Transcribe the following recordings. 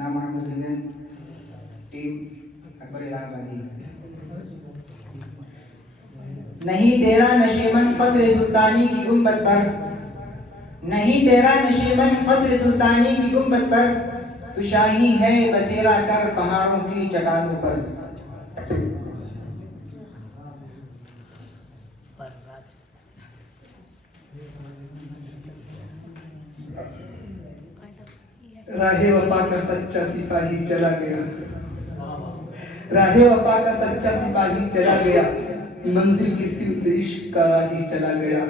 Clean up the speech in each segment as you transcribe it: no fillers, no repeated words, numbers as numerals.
नाम मोहम्मद जुबैर, टीम अकबर इलाहाबादी। नहीं तेरा नशीमन फजर सुल्तानी की गुंबद पर, नहीं तेरा नशीमन फजर सुल्तानी की गुंबद पर, तू शाही है बसेरा कर पहाड़ों की चट्टानों पर। राहे वफा का सच्चा सिपाही चला गया, राहे वफा का सच्चा सिपाही चला गया, मंजिल की सिमत इश्क का राही चला गया।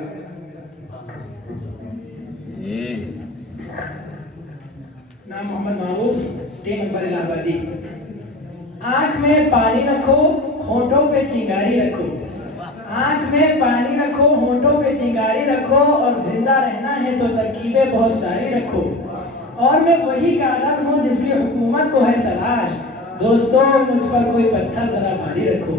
नाम मोहम्मद मारूफ, टीम अकबर इलाहाबादी। आंख में पानी रखो, होठों पे चिंगारी रखो, आंख में पानी रखो, होठों पे चिंगारी रखो, और जिंदा रहना है तो तरकीबें बहुत सारी रखो। और मैं वही कागज हूँ जिसकी हुकूमत को है तलाश, दोस्तों मुझ पर कोई पत्थर जरा भारी रखो।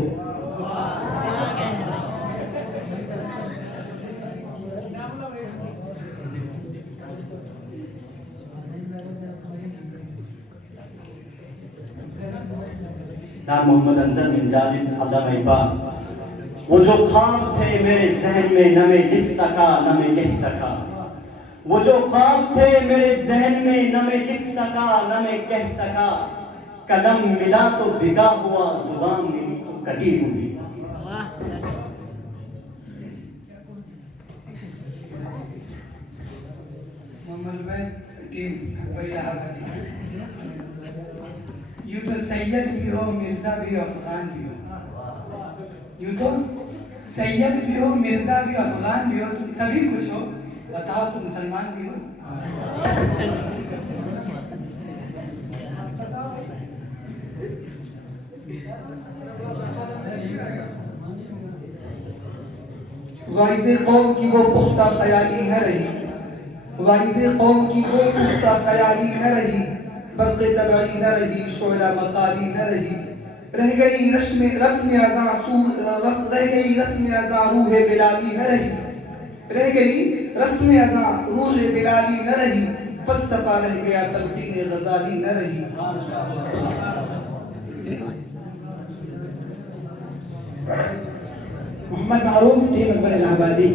नाम मोहम्मद अंजर बिन जालिब अल्लामा इकबाल। वो जो ख्वाब थे मेरे जहन में न मैं लिख सका न मैं कह सका, वो जो ख्वाब थे मेरे जहन में न मैं लिख सका न मैं कह सका, कलम मिला तो बिगा हुआ, जुबान मिली तो कटी हुई। मोहम्मद जुबैर, टीम अकबर इलाहाबादी। यूं तो सैयद भी हो, मिर्जा भी हो, अफगान भी हो, यूं तो सैयद भी हो, मिर्जा भी हो, अफगान भी हो, तुम सभी कुछ हो, बताओ तुम मुसलमान भी हो? वाइज़े कौम की वो पुख्ता ख्याली न रही, वाइज़े कौम की वो पुख्ता ख्याली न रही, बर्क़ ज़बानी न रही, शोला मक़ाली न रही, रह गई रस्म अज़ां रूह बिलाली न रही, रह गई रस्म अज़ां रूह बिलाली न रही, फ़लसफ़ा रह गया तलक़ीन ग़ज़ाली न रही। मोहम्मद मारूफ, टीम अकबर इलाहाबादी।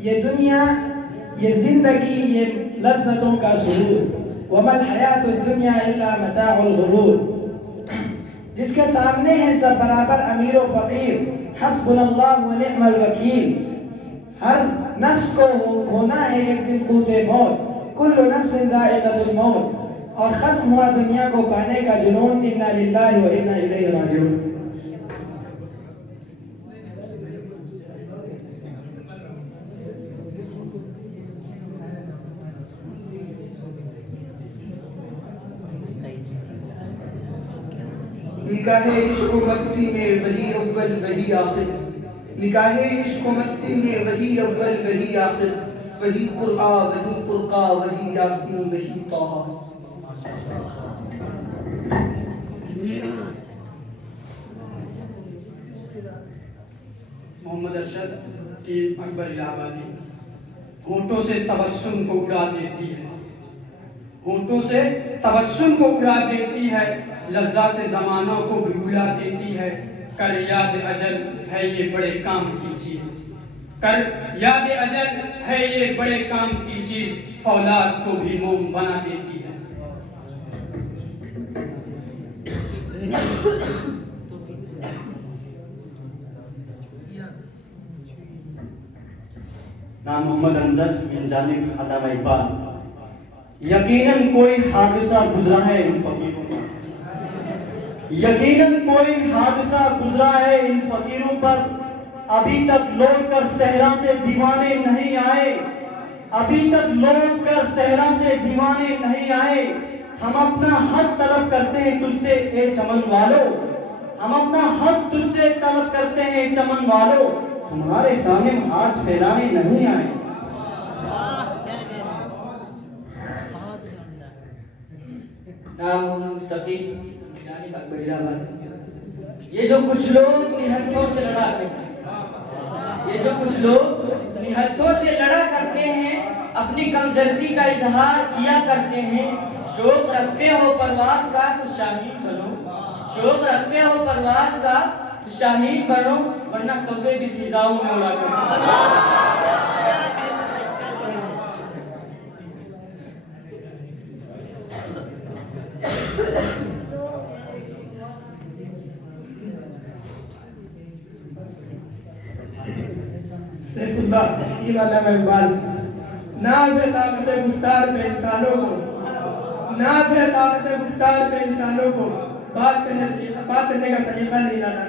ये दुनिया, ये जिंदगी, ये लज़्ज़तों का सुरूर, वमल हयातुद दुनिया इल्ला मताउल गुरूर। जिसके सामने है सब बराबर अमीर व फकीर, हस्बुनल्लाहु व निअमल वकील। हर नफ्स को होना है एक दिन कूते मौत, कुल्लु नफ्सिन ज़ाइक़तुल मौत। और खत्म हुआ दुनिया को पाने का जुनून, इन्ना लिल्लाहि व इन्ना इलैहि राजिऊन। निगाहे इश्क मस्ती में वही अव्वल वही आखिर, निगाहे इश्क मस्ती में वही अव्वल वही आखिर, वही क़ुरआ वही फ़ुरक़ा वही यासीन वही ताहा। मोहम्मद अरशद, टीम अकबर इलाहाबादी। होठों से तबस्सुम को उड़ा देती है, होठों से तबस्सुम को उड़ा देती है, लज़्ज़ात ज़मानों को भी भुला देती है। कर याद अजल है ये बड़े काम की चीज़, कर याद अजल है ये बड़े काम की चीज़, फौलाद को भी मोम बना देती है। नाम मोहम्मद अंजर बिन जालिब अल्लामा इकबाल। यकीनन कोई हादसा गुजरा है इन फकीरों पर, यकीनन कोई हादसा गुजरा है इन फकीरों पर, अभी तक लौट कर सहरा से दीवाने नहीं आए, अभी तक लौट कर सहरा से दीवाने नहीं आए। हम अपना हक तलब करते हैं तुझसे ए चमन वालों, हम अपना हक तुझसे तलब करते हैं चमन वालों, तुम्हारे सामने हाथ फैलाने नहीं आए। नाम मुस्तकीम, जानिब अकबर इलाहाबादी। ये जो कुछ लोग निहत्थों से लड़ा करते हैं, ये जो कुछ लोग निहत्थों से लड़ा करते हैं, अपनी कमजोरी का इजहार किया करते हैं, शौक रखते हो परवास का तो शाहीन बनो, शौक रखते हो परवास का तो शाहीन बनो, वरना कौवे भी फिजाओं में उड़ा करो। सैफुल्लाह ये वाला मैं बात नाज़ ताकत गुफ्तार पे इंसानों को, नाज़ ताकत गुफ्तार पे इंसानों को बात करने का तरीका नहीं लाना।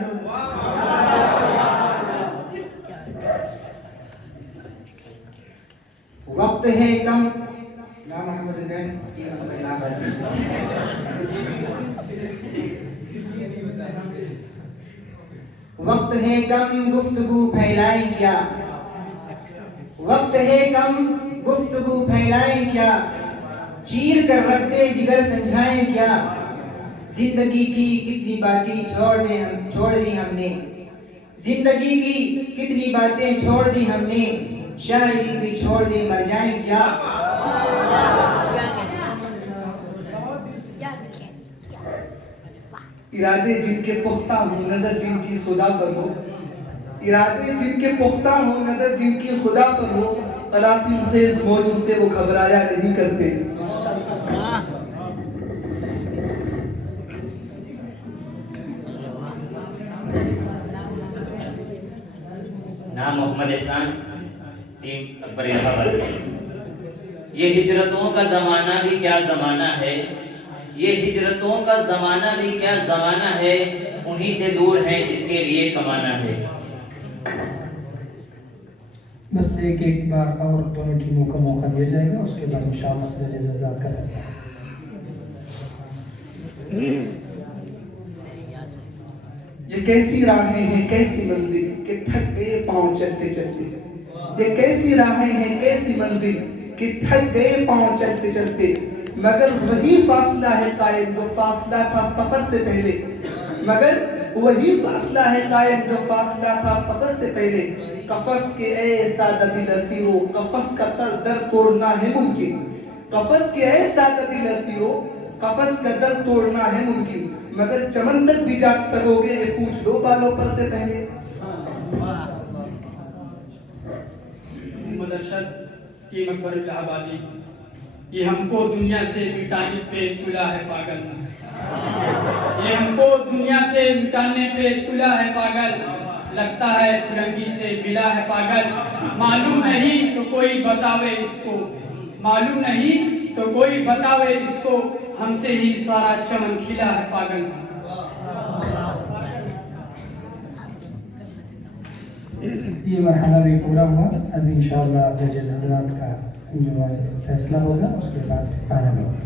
वक्त है कम ना मोहम्मद हुसैन की मसला वक्त है कम गुफ्तगू फैलाएं क्या, वक्त है कम गुफ्तगू फैलाएं क्या, चीर कर रखते जिगर समझाएं क्या, जिंदगी की कितनी बातें छोड़ दी हमने, जिंदगी की कितनी बातें छोड़ दी हमने, शायरी भी छोड़ दे मर जाएं क्या। इरादे जिनके पुख्ता हो नजर जिनकी खुदा पर हो, इरादे जिनके पुख्ता हो नजर जिनकी खुदा पर हो, तलाती खेज मौजूद से वो घबराया नहीं करते। नाम मोहम्मद एहसान, टीम अकबर इलाहाबाद। ये हिजरतों का जमाना भी क्या जमाना है, ये हिजरतों का जमाना भी क्या जमाना है, उन्हीं से दूर है जिसके लिए कमाना है। बस एक बार और दोनों टीमों को मौका दिया जाएगा, उसके बाद इंशाअल्लाह से आजाद कर देंगे। ये कैसी राहें हैं कैसी मंजिल कि थक गए पांव चलते चलते, ये कैसी राहें हैं कैसी मंजिल कि थक गए पांव चलते चलते, मगर वही फासला है कायम जो फासला था सफर से पहले, मगर वही फासला है कायम जो फासला था सफर से पहले। कफस के ऐसा दिल असीरो, कफस का दर तोड़ना है मुमकिन, कफस के ऐसा दिल असीरो, कफस का दर तोड़ना है मुमकिन, मगर चमन तक भी जा सकोगे ये पूछ लो बालों पर से पहले। मुदर्शद टीम अकबर इलाहाबादी, ये हमको दुनिया से मिटाने पे तुला है पागल, ये हमको दुनिया से मिटाने पे तुला है पागल, लगता है फिरंगी से मिला है पागल, मालूम नहीं तो कोई बतावे इसको, मालूम नहीं तो कोई बतावे इसको, हमसे ही सारा चमन खिला है पागल। ये मरहला भी पूरा हुआ, अब इंशाअल्लाह जजेस हज़रात का जो है फैसला होगा, उसके बाद फाइनल होगा।